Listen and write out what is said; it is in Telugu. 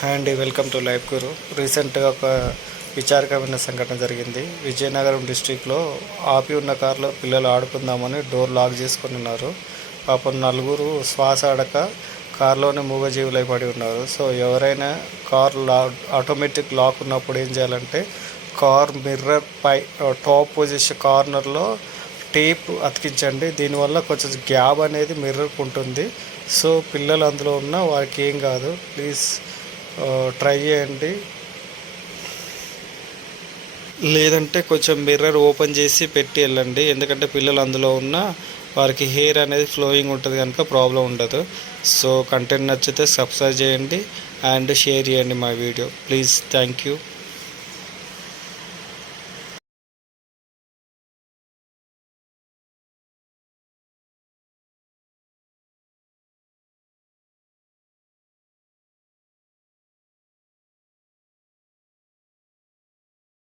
హాయ్ అండి, వెల్కమ్ టు లైఫ్ గురు. రీసెంట్గా ఒక విచారకరమైన సంఘటన జరిగింది. విజయనగరం డిస్టిక్లో ఆపి ఉన్న కారులో పిల్లలు ఆడుకుందామని డోర్ లాక్ చేసుకొని ఉన్నారు. పాపం నలుగురు శ్వాస ఆడక కారులోనే మూగజీవులై పడి ఉన్నారు. సో ఎవరైనా కార్ ఆటోమేటిక్ లాక్ ఉన్నప్పుడు ఏం చేయాలంటే కార్ మిర్రర్ పై టాప్ పొజిషన్ కార్నర్లో టేప్ అతికించండి. దీనివల్ల కొంచెం గ్యాప్ అనేది మిర్రర్కి ఉంటుంది. సో పిల్లలు అందులో ఉన్న వారికి ఏం కాదు. ప్లీజ్ ట్రై చేయండి. లేదంటే కొంచెం మిర్రర్ ఓపెన్ చేసి పెట్టి వెళ్ళండి. ఎందుకంటే పిల్లలు అందులో ఉన్న వారికి హెయిర్ అనేది ఫ్లోయింగ్ ఉంటుంది కనుక ప్రాబ్లం ఉండదు. సో కంటెంట్ నచ్చితే సబ్స్క్రైబ్ చేయండి అండ్ షేర్ చేయండి మా వీడియో. Please, thank you.